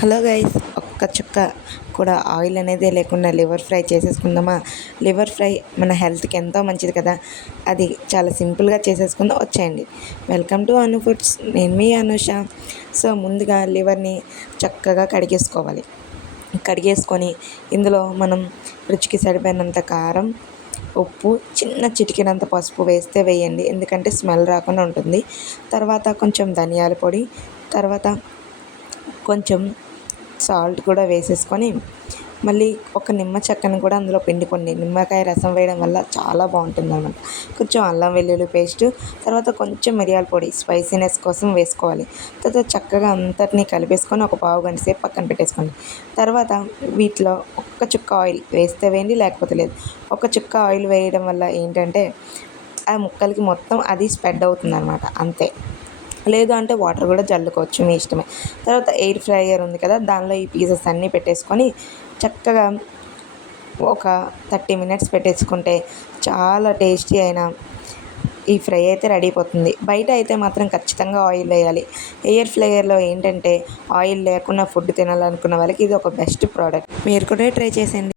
Hello guys, ఒక్క చుక్క కూడా ఆయిల్ అనేది లేకుండా లివర్ ఫ్రై చేసేసుకుందామా. లివర్ ఫ్రై మన హెల్త్కి ఎంతో మంచిది కదా. అది చాలా సింపుల్గా చేసేసుకుందాం, వచ్చేయండి. వెల్కమ్ టు అను ఫుడ్స్, నేను మీ అనుష. సో ముందుగా లివర్ని చక్కగా కడిగేసుకోవాలి. కడిగేసుకొని ఇందులో మనం రుచికి సరిపోయినంత కారం, ఉప్పు, చిన్న చిటికెనంత పసుపు వేస్తే వేయండి, ఎందుకంటే స్మెల్ రాకుండా ఉంటుంది. తర్వాత కొంచెం ధనియాల పొడి, తర్వాత కొంచెం సాల్ట్ కూడా వేసేసుకొని మళ్ళీ ఒక నిమ్మ చెక్కను కూడా అందులో పిండుకోండి. నిమ్మకాయ రసం వేయడం వల్ల చాలా బాగుంటుంది అన్నమాట. కొంచెం అల్లం వెల్లుల్లి పేస్టు, తర్వాత కొంచెం మిరియాల పొడి స్పైసీనెస్ కోసం వేసుకోవాలి. తర్వాత చక్కగా అంతటినీ కలిపేసుకొని ఒక పావు గంట సేపు పక్కన పెట్టేసుకోండి. తర్వాత వీటిలో ఒక్క చుక్క ఆయిల్ వేస్తే వేయండి, లేకపోతే లేదు. ఒక చుక్క ఆయిల్ వేయడం వల్ల ఏంటంటే ఆ ముక్కలకి మొత్తం అది స్ప్రెడ్ అవుతుంది అన్నమాట, అంతే. లేదు అంటే వాటర్ కూడా జల్లుకోవచ్చు, మీ ఇష్టమే. తర్వాత ఎయిర్ ఫ్రైయర్ ఉంది కదా, దానిలో ఈ పీసెస్ అన్నీ పెట్టేసుకొని చక్కగా ఒక 30 మినిట్స్ పెట్టేసుకుంటే చాలా టేస్టీ అయిన ఈ ఫ్రై అయితే రెడీ అయిపోతుంది. బయట అయితే మాత్రం ఖచ్చితంగా ఆయిల్ వేయాలి. ఎయిర్ ఫ్రైయర్లో ఏంటంటే ఆయిల్ లేకుండా ఫుడ్ తినాలనుకున్న వాళ్ళకి ఇది ఒక బెస్ట్ ప్రోడక్ట్. మీరు కూడా ట్రై చేసేయండి.